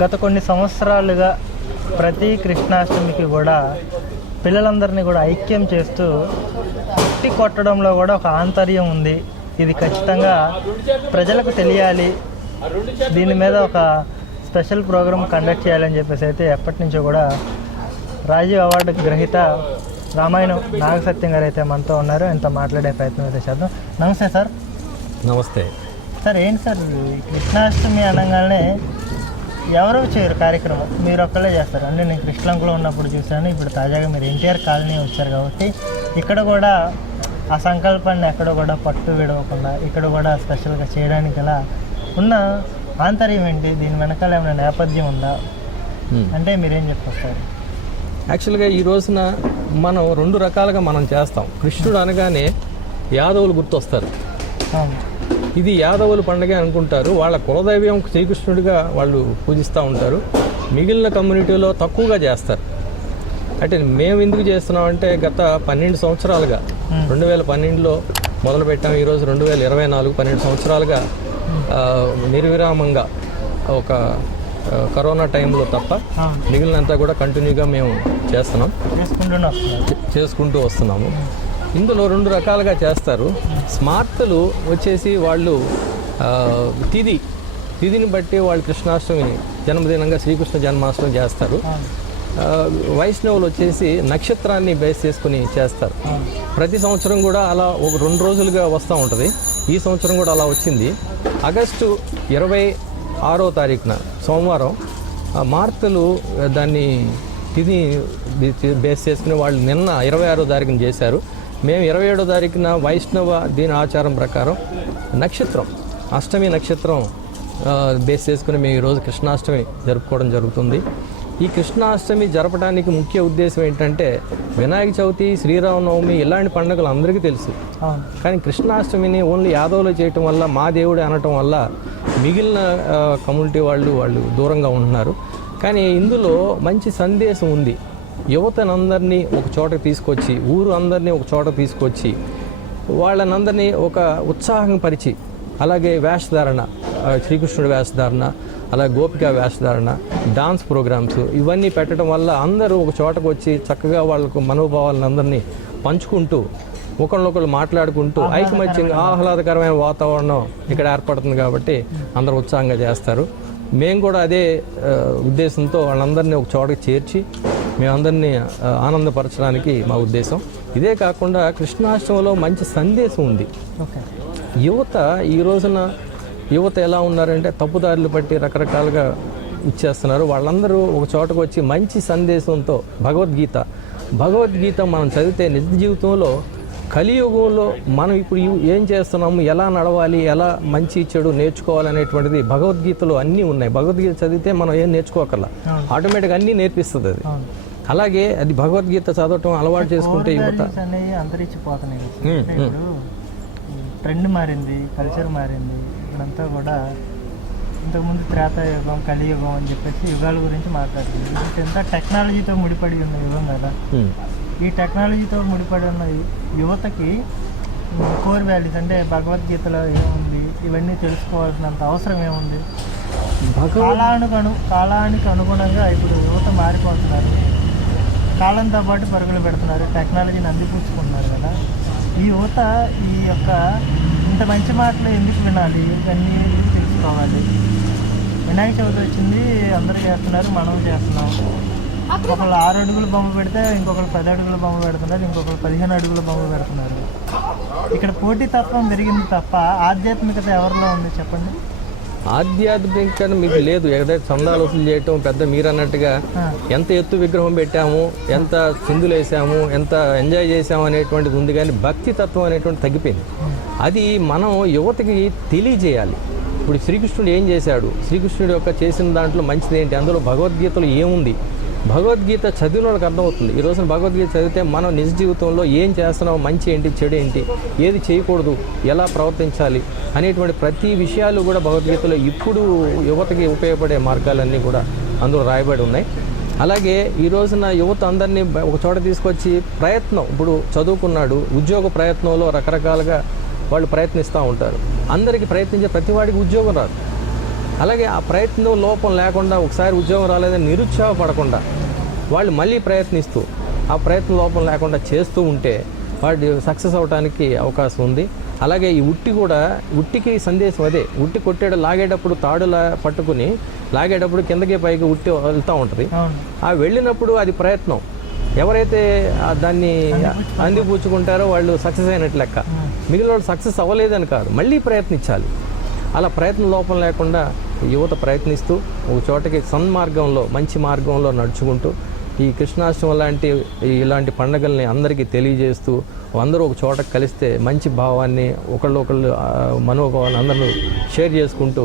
గత కొన్ని సంవత్సరాలుగా ప్రతి కృష్ణాష్టమికి కూడా పిల్లలందరినీ కూడా ఐక్యం చేస్తూ ఉట్టి కొట్టడంలో కూడా ఒక ఆంతర్యం ఉంది. ఇది ఖచ్చితంగా ప్రజలకు తెలియాలి, దీని మీద ఒక స్పెషల్ ప్రోగ్రామ్ కండక్ట్ చేయాలని చెప్పేసి అయితే ఎప్పటి నుంచో కూడా రాజీవ్ అవార్డు గ్రహీత రామాయణం నాగసత్యం గారు అయితే మనతో ఉన్నారు. ఆయనతో మాట్లాడే ప్రయత్నం అయితే చేద్దాం. నమస్తే సార్. నమస్తే సార్. ఏంటి సార్ కృష్ణాష్టమి అనగానే ఎవరో చేయరు కార్యక్రమం, మీరు ఒక్కళ్ళే చేస్తారు. అంటే నేను కృష్ణలంకలో ఉన్నప్పుడు చూశాను, ఇప్పుడు తాజాగా మీరు ఎన్టీఆర్ కాలనీ వచ్చారు కాబట్టి ఇక్కడ కూడా ఆ సంకల్పాన్ని ఎక్కడ కూడా పట్టు విడవకుండా ఇక్కడ కూడా స్పెషల్గా చేయడానికి గల ఉన్న ఆంతర్యం ఏంటి, దీని వెనకాల ఏమైనా నేపథ్యం ఉందా అంటే మీరేం చెప్పొస్తారు? యాక్చువల్గా ఈ రోజున మనం రెండు రకాలుగా మనం చేస్తాం. కృష్ణుడు అనగానే యాదవులు గుర్తొస్తారు. ఇది యాదవుల పండుగ అనుకుంటారు. వాళ్ళ కులదైవం శ్రీకృష్ణుడిగా వాళ్ళు పూజిస్తూ ఉంటారు. మిగిలిన కమ్యూనిటీలో తక్కువగా చేస్తారు. అంటే మేము ఎందుకు చేస్తున్నామంటే గత 12 సంవత్సరాలుగా 2012లో మొదలుపెట్టాం. ఈరోజు 2024 12 సంవత్సరాలుగా నిర్విరామంగా ఒక కరోనా టైంలో తప్ప మిగిలినంతా కూడా కంటిన్యూగా మేము చేసుకుంటూ వస్తున్నాము. ఇందులో రెండు రకాలుగా చేస్తారు. స్మార్తులు వచ్చేసి వాళ్ళు తిథిని బట్టి వాళ్ళు కృష్ణాష్టమి జన్మదినంగా శ్రీకృష్ణ జన్మాష్టమి చేస్తారు. వైష్ణవులు వచ్చేసి నక్షత్రాన్ని బేస్ చేసుకుని చేస్తారు. ప్రతి సంవత్సరం కూడా అలా ఒక 2 రోజులుగా వస్తూ ఉంటుంది. ఈ సంవత్సరం కూడా అలా వచ్చింది. ఆగస్టు 26వ తారీఖున సోమవారం మార్తలు దాన్ని తిథి బేస్ చేసుకుని వాళ్ళు నిన్న 26వ తారీఖున చేశారు. మేము 27వ తారీఖున వైష్ణవ దీని ఆచారం ప్రకారం నక్షత్రం అష్టమి నక్షత్రం బేస్ చేసుకుని మేము ఈరోజు కృష్ణాష్టమి జరుపుకోవడం జరుగుతుంది. ఈ కృష్ణాష్టమి జరపడానికి ముఖ్య ఉద్దేశం ఏంటంటే వినాయక చవితి, శ్రీరామనవమి ఇలాంటి పండుగలు అందరికీ తెలుసు. కానీ కృష్ణాష్టమిని ఓన్లీ యాదవులు చేయటం వల్ల మా దేవుడే అనటం వల్ల మిగిలిన కమ్యూనిటీ వాళ్ళు దూరంగా ఉంటున్నారు. కానీ ఇందులో మంచి సందేశం ఉంది. యువతనందరినీ ఒక చోటకి తీసుకొచ్చి, ఊరు అందరినీ ఒక చోట తీసుకొచ్చి వాళ్ళనందరినీ ఒక ఉత్సాహం పరిచి, అలాగే వేషధారణ, శ్రీకృష్ణుడి వేషధారణ, అలాగే గోపికా వేషధారణ, డాన్స్ ప్రోగ్రామ్స్ ఇవన్నీ పెట్టడం వల్ల అందరూ ఒక చోటకు వచ్చి చక్కగా వాళ్ళకు మనోభావాలను అందరినీ పంచుకుంటూ ఒకళ్ళొకళ్ళు మాట్లాడుకుంటూ ఐకమత్యంగా ఆహ్లాదకరమైన వాతావరణం ఇక్కడ ఏర్పడుతుంది. కాబట్టి అందరూ ఉత్సాహంగా చేస్తారు. మేము కూడా అదే ఉద్దేశంతో వాళ్ళందరినీ ఒక చోటకి చేర్చి మేమందరినీ ఆనందపరచడానికి మా ఉద్దేశం. ఇదే కాకుండా కృష్ణాష్టమిలో మంచి సందేశం ఉంది. ఈ రోజున యువత ఎలా ఉన్నారంటే తప్పుదారులు బట్టి రకరకాలుగా ఇచ్చేస్తున్నారు. వాళ్ళందరూ ఒక చోటకు వచ్చి మంచి సందేశంతో భగవద్గీత మనం చదివితే నిజ జీవితంలో కలియుగంలో మనం ఇప్పుడు ఏం చేస్తున్నాము, ఎలా నడవాలి, ఎలా మంచి చెడు నేర్చుకోవాలనేటువంటిది భగవద్గీతలో అన్నీ ఉన్నాయి. భగవద్గీత చదివితే మనం ఏం నేర్చుకోకల్లా, ఆటోమేటిక్గా అన్నీ నేర్పిస్తుంది అది. అలాగే అది భగవద్గీత చదవటం అలవాటు చేసుకుంటే యువత అంతరించిపోతున్నాయి. ట్రెండ్ మారింది, కల్చర్ మారింది. ఇప్పుడంతా కూడా ఇంతకుముందు త్రేతాయుగం, కలియుగం అని చెప్పేసి యుగాల గురించి మాట్లాడుతుంది. ఇదంతా టెక్నాలజీతో ముడిపడి ఉన్న యుగం కదా. ఈ టెక్నాలజీతో ముడిపడి ఉన్న యువతకి కోర్ వాల్యూస్ అంటే భగవద్గీతలో ఏముంది, ఇవన్నీ తెలుసుకోవాల్సినంత అవసరం ఏముంది? కాలానికి అనుగుణంగా ఇప్పుడు యువత మారిపోతున్నారు. కాలంతో పాటు పరుగులు పెడుతున్నారు, టెక్నాలజీని అందిపుచ్చుకుంటున్నారు కదా. ఈ యువత ఈ యొక్క ఇంత మంచి మాటలు ఎందుకు వినాలి, ఇవన్నీ తెలుసుకోవాలి. వినాయక చవితి వచ్చింది, అందరూ చేస్తున్నారు, మనం చేస్తున్నాం. ఒకళ్ళు 6 అడుగుల బొమ్మ పెడితే ఇంకొకరు 10 అడుగుల బొమ్మ పెడుతున్నారు, ఇంకొకరు 15 అడుగుల బొమ్మ పెడుతున్నారు. ఇక్కడ పోటీతత్వం పెరిగింది తప్ప ఆధ్యాత్మికత ఎవరిలో ఉంది చెప్పండి? ఆధ్యాత్మికత మీకు లేదు. ఏదైతే చందాలు వసూలు చేయటం పెద్ద మీరు అన్నట్టుగా ఎంత ఎత్తు విగ్రహం పెట్టాము, ఎంత సింధులు వేసాము, ఎంత ఎంజాయ్ చేసాము అనేటువంటిది ఉంది. కానీ భక్తి తత్వం అనేటువంటి తగ్గిపోయింది. అది మనం యువతకి తెలియజేయాలి. ఇప్పుడు శ్రీకృష్ణుడు ఏం చేశాడు, శ్రీకృష్ణుడు యొక్క చేసిన దాంట్లో మంచిది ఏంటి, అందులో భగవద్గీతలో ఏముంది, భగవద్గీత చదివిన వాళ్ళకి అర్థమవుతుంది. ఈ రోజున భగవద్గీత చదివితే మనం నిజ జీవితంలో ఏం చేస్తున్నాం, మంచి ఏంటి, చెడు ఏంటి, ఏది చేయకూడదు, ఎలా ప్రవర్తించాలి అనేటువంటి ప్రతి విషయాలు కూడా భగవద్గీతలో ఇప్పుడు యువతకి ఉపయోగపడే మార్గాలన్నీ కూడా అందులో రాయబడి ఉన్నాయి. అలాగే ఈ రోజున యువత అందరినీ ఒక చోట తీసుకొచ్చి ప్రయత్నం, ఇప్పుడు చదువుకున్నాడు, ఉద్యోగ ప్రయత్నంలో రకరకాలుగా వాళ్ళు ప్రయత్నిస్తూ ఉంటారు. అందరికీ ప్రయత్నించే ప్రతి వాడికి ఉద్యోగం రాదు. అలాగే ఆ ప్రయత్నం లోపం లేకుండా ఒకసారి ఉద్యోగం రాలేదని నిరుత్సాహపడకుండా వాళ్ళు మళ్ళీ ప్రయత్నిస్తూ ఆ ప్రయత్నం లోపం లేకుండా చేస్తూ ఉంటే వాడు సక్సెస్ అవడానికి అవకాశం ఉంది. అలాగే ఈ ఉట్టికి సందేశం అదే. ఉట్టి కొట్టాడు, లాగేటప్పుడు తాడులా పట్టుకుని లాగేటప్పుడు కిందకి పైకి ఉట్టి వెళ్తూ ఉంటుంది. ఆ వెళ్ళినప్పుడు అది ప్రయత్నం. ఎవరైతే దాన్ని అందిపుచ్చుకుంటారో వాళ్ళు సక్సెస్ అయినట్టు లెక్క. మిగిలిన వాళ్ళు సక్సెస్ అవ్వలేదని కాదు, మళ్ళీ ప్రయత్నించాలి. అలా ప్రయత్నం లోపం లేకుండా యువత ప్రయత్నిస్తూ ఒక చోటకి సన్మార్గంలో మంచి మార్గంలో నడుచుకుంటూ ఈ కృష్ణాష్టమి ఇలాంటి పండుగల్ని అందరికీ తెలియజేస్తూ అందరూ ఒక చోట కలిస్తే మంచి భావాన్ని ఒకళ్ళు మనోభావాన్ని అందరూ షేర్ చేసుకుంటూ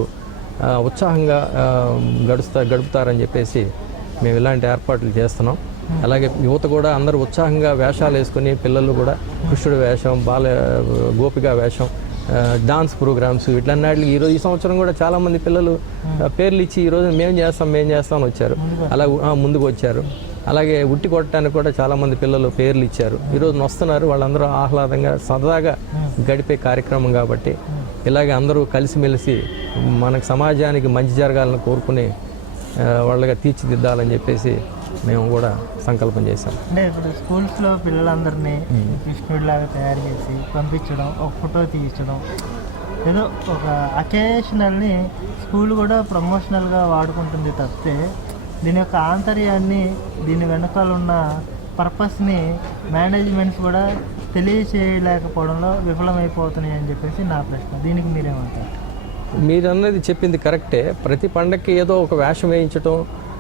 ఉత్సాహంగా గడుపుతారని చెప్పేసి మేము ఇలాంటి ఏర్పాట్లు చేస్తున్నాం. అలాగే యువత కూడా అందరూ ఉత్సాహంగా వేషాలు వేసుకుని పిల్లలు కూడా కృష్ణుడి వేషం, గోపిక వేషం, డాన్స్ ప్రోగ్రామ్స్ ఇట్లన్నాటికి ఈ సంవత్సరం కూడా చాలామంది పిల్లలు పేర్లు ఇచ్చి ఈరోజు మేము చేస్తాం అని వచ్చారు. అలా ముందుకు వచ్చారు. అలాగే ఉట్టి కొట్టడానికి కూడా చాలామంది పిల్లలు పేర్లు ఇచ్చారు. ఈరోజు వస్తున్నారు. వాళ్ళందరూ ఆహ్లాదంగా సరదాగా గడిపే కార్యక్రమం కాబట్టి ఇలాగే అందరూ కలిసిమెలిసి మనకు సమాజానికి మంచి జరగాలని కోరుకుని వాళ్ళగా తీర్చిదిద్దాలని చెప్పేసి మేము కూడా సంకల్పం చేశాం. అంటే ఇప్పుడు స్కూల్స్లో పిల్లలందరినీ కృష్ణుడిలాగా తయారు చేసి పంపించడం, ఒక ఫోటో తీయించడం, ఏదో ఒక అకేషనల్ని స్కూల్ కూడా ప్రమోషనల్గా వాడుకుంటుంది తప్పితే దీని యొక్క ఆంతర్యాన్ని, దీని వెనకాల ఉన్న పర్పస్ని మేనేజ్మెంట్స్ కూడా తెలియచేయలేకపోవడంలో విఫలమైపోతున్నాయి అని చెప్పేసి నా ప్రశ్న. దీనికి మీరేమంటారు? మీరు అన్నది చెప్పింది కరెక్టే. ప్రతి పండగకి ఏదో ఒక వేషం వేయించడం.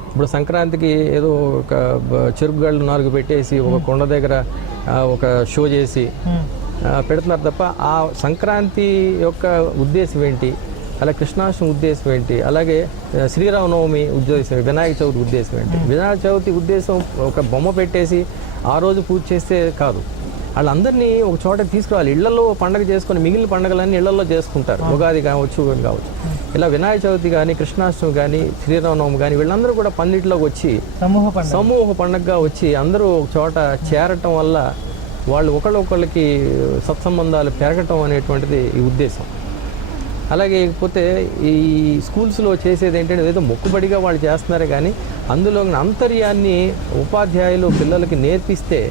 ఇప్పుడు సంక్రాంతికి ఏదో ఒక చెరుకుగళ్ళు 4 పెట్టేసి ఒక కొండ దగ్గర ఒక షో చేసి పెడుతున్నారు తప్ప ఆ సంక్రాంతి యొక్క ఉద్దేశం ఏంటి, అలాగే కృష్ణాష్టమి ఉద్దేశం ఏంటి, అలాగే శ్రీరామనవమి ఉద్దేశం, వినాయక చవితి ఉద్దేశం ఏంటి? వినాయక చవితి ఉద్దేశం ఒక బొమ్మ పెట్టేసి ఆ రోజు పూజ చేస్తే కాదు. వాళ్ళందరినీ ఒక చోట తీసుకురావాలి. ఇళ్లలో పండగ చేసుకొని మిగిలిన పండుగలన్నీ ఇళ్లలో చేసుకుంటారు. ఉగాది కావచ్చు ఇలా వినాయక చవితి కానీ, కృష్ణాష్టమి కానీ, శ్రీరామనవమి కానీ వీళ్ళందరూ కూడా పన్నిటిలోకి వచ్చి సమూహ పండుగగా వచ్చి అందరూ ఒక చోట చేరటం వల్ల వాళ్ళు ఒకళ్ళకి సత్సంబంధాలు పెరగటం అనేటువంటిది ఈ ఉద్దేశం. అలాగే పోతే ఈ స్కూల్స్లో చేసేది ఏంటంటే ఏదో మొక్కుబడిగా వాళ్ళు చేస్తున్నారే కానీ అందులో అంతర్యాన్ని ఉపాధ్యాయులు పిల్లలకి నేర్పిస్తే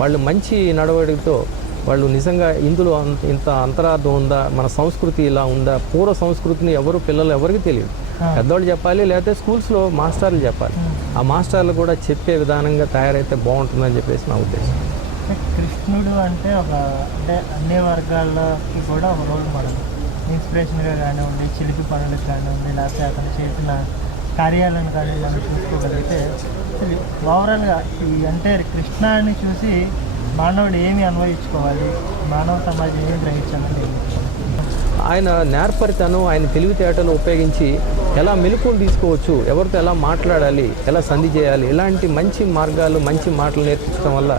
వాళ్ళు మంచి నడవడితో వాళ్ళు నిజంగా ఇందులో ఇంత అంతరార్థం ఉందా, మన సంస్కృతి ఇలా ఉందా, పూర్వ సంస్కృతిని పిల్లలు ఎవరికి తెలియదు. పెద్దవాళ్ళు చెప్పాలి, లేకపోతే స్కూల్స్లో మాస్టర్లు చెప్పాలి. ఆ మాస్టర్లు కూడా చెప్పే విధానంగా తయారైతే బాగుంటుందని చెప్పేసి నా ఉద్దేశం. కృష్ణుడు అంటే అన్ని వర్గాలకి కూడా ఒక రోల్ మోడల్, ఇన్స్పిరేషన్గా కానివ్వండి, చిలిపి పనులకు కానివ్వండి, లేకపోతే అతను చేసిన కార్యాలను కానీ మనం చూసుకోగలిగితే ఓవరాల్గా అంటే కృష్ణాన్ని చూసి మానవుడు ఏమి అన్వయించుకోవాలి, మానవ సమాజం ఏమి గ్రహించాలని ఆయన నేర్పరితనం, ఆయన తెలివితేటలు ఉపయోగించి ఎలా మెలకువలు తీసుకోవచ్చు, ఎవరితో ఎలా మాట్లాడాలి, ఎలా సంధి చేయాలి, ఇలాంటి మంచి మార్గాలు మంచి మాటలు నేర్పించడం వల్ల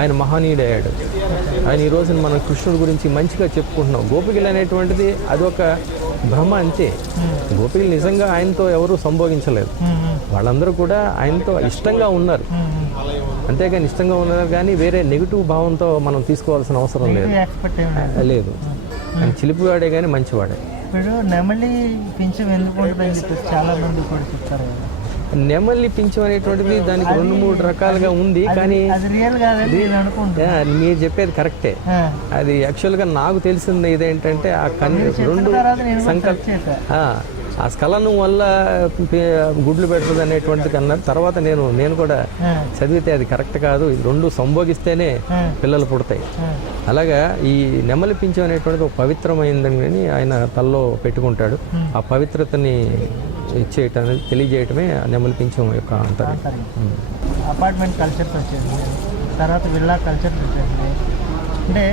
ఆయన మహనీయుడయ్యాడు. ఆయన ఈ రోజున మనం కృష్ణుడి గురించి మంచిగా చెప్పుకుంటున్నాం. గోపికలు అనేటువంటిది అదొక భ్రమ అంతే. గోపికలు నిజంగా ఆయనతో ఎవరూ సంభోగించలేదు. వాళ్ళందరూ కూడా ఆయనతో ఇష్టంగా ఉన్నారు, అంతేగాని ఇష్టంగా ఉన్నారు కానీ వేరే నెగిటివ్ భావంతో మనం తీసుకోవాల్సిన అవసరం లేదు. ఆయన చిలిపివాడే కానీ మంచివాడే. ఇప్పుడు నెమలి పింఛం ఎందుకు ఉంటుందని చెప్పేసి చాలా మంది కూడా చెప్తారు కదా. నెమలి పింఛం అనేటువంటిది దానికి 2-3 రకాలుగా ఉంది, కానీ మీరు చెప్పేది కరెక్టే. అది యాక్చువల్గా నాకు తెలిసింది ఇదేంటంటే ఆ ఆ స్ఖలనం వల్ల గుడ్లు పెడుతుంది అనేటువంటిది అన్నారు. తర్వాత నేను కూడా చదివితే అది కరెక్ట్ కాదు, ఇది 2 సంభోగిస్తేనే పిల్లలు పుడతాయి. అలాగా ఈ నెమలి పింఛం అనేటువంటిది ఒక పవిత్రమైందని ఆయన తల్లో పెట్టుకుంటాడు. ఆ పవిత్రతని తెలియజేయటమే నెమలి పింఛం యొక్క అంతరం. అపార్ట్మెంట్ కల్చర్స్ వచ్చేసింది, తర్వాత విల్లా కల్చర్స్ వచ్చేసింది. అంటే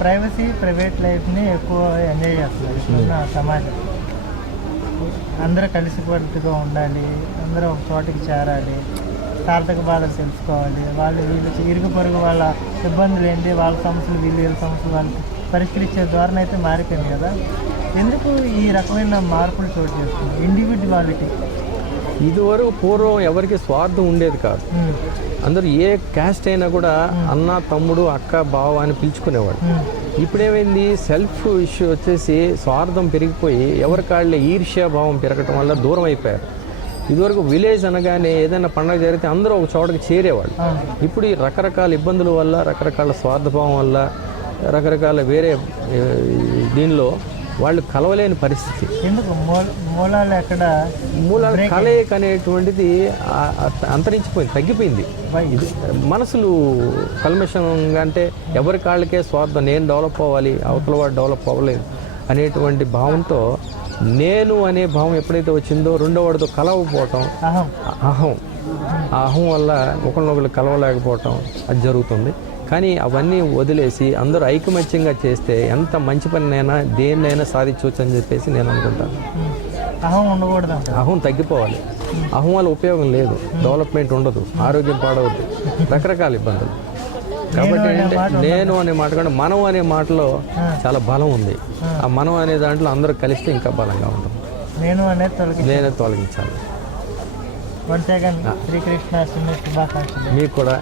ప్రైవేట్ లైఫ్ని ఎక్కువ ఎంజాయ్ చేస్తున్నారు సమాజం. అందరూ కలిసికట్టుగా ఉండాలి, అందరూ ఒక చోటికి చేరాలి, సార్థక బాధలు తెలుసుకోవాలి, వీళ్ళు ఇరుగు పొరుగు వాళ్ళ ఇబ్బందులు ఏంటి, వాళ్ళ సమస్యలు వీళ్ళ సమస్యలు వాళ్ళకి పరిష్కరించే ద్వారా అయితే మారిపోయింది కదా. ఎందుకు ఈ రకమైన మార్పులు చోటు చేస్తుంది? ఇండివిజువాలిటీ ఇదివరకు పూర్వం ఎవరికి స్వార్థం ఉండేది కాదు. అందరూ ఏ క్యాస్ట్ అయినా కూడా అన్న, తమ్ముడు, అక్క, బావ అని పిలుచుకునేవాడు. ఇప్పుడేమైంది, సెల్ఫ్ ఇష్యూ వచ్చేసి స్వార్థం పెరిగిపోయి ఎవరి కాళ్ళే ఈర్ష్యా భావం పెరగటం వల్ల దూరం అయిపోయారు. ఇదివరకు విలేజ్ అనగానే ఏదైనా పండగ జరిగితే అందరూ ఒక చోటకి చేరేవాళ్ళు. ఇప్పుడు ఈ రకరకాల ఇబ్బందుల వల్ల, రకరకాల స్వార్థభావం వల్ల, రకరకాల వేరే దీనిలో వాళ్ళు కలవలేని పరిస్థితి. ఎందుకు మూలాలు ఎక్కడ? మూలాలు కలయిక అనేటువంటిది అంతరించిపోయింది, తగ్గిపోయింది. ఇది మనసులు కల్మషంగా, అంటే ఎవరి కాళ్ళకే స్వార్థం, నేను డెవలప్ అవ్వాలి, అవతల వాడు డెవలప్ అవ్వలేదు అనేటువంటి భావంతో, నేను అనే భావం ఎప్పుడైతే వచ్చిందో రెండో వాడితో కలవకపోవటం, అహం వల్ల ఒకరినొకరు కలవలేకపోవటం అది జరుగుతుంది. కానీ అవన్నీ వదిలేసి అందరూ ఐకమత్యంగా చేస్తే ఎంత మంచి పనినైనా దేన్నైనా సాధించవచ్చు అని చెప్పేసి నేను అనుకుంటాను. అహం ఉండకూడదు, అహం తగ్గిపోవాలి. అహం వల్ల ఉపయోగం లేదు, డెవలప్మెంట్ ఉండదు, ఆరోగ్యం పాడవద్దు, రకరకాల ఇబ్బందులు. కాబట్టి ఏంటంటే నేను అనే మాట కంటే మనం అనే మాటలో చాలా బలం ఉంది. ఆ మనం అనే దాంట్లో అందరూ కలిస్తే ఇంకా బలంగా ఉంటుంది. నేనే తొలగించాలి. శ్రీకృష్ణాష్టమి శుభాకాంక్షలు. మీకు కూడా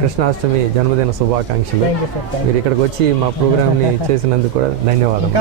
కృష్ణాష్టమి జన్మదిన శుభాకాంక్షలు. మీరు ఇక్కడికి వచ్చి మా ప్రోగ్రామ్ని చేసినందుకు కూడా ధన్యవాదాలు.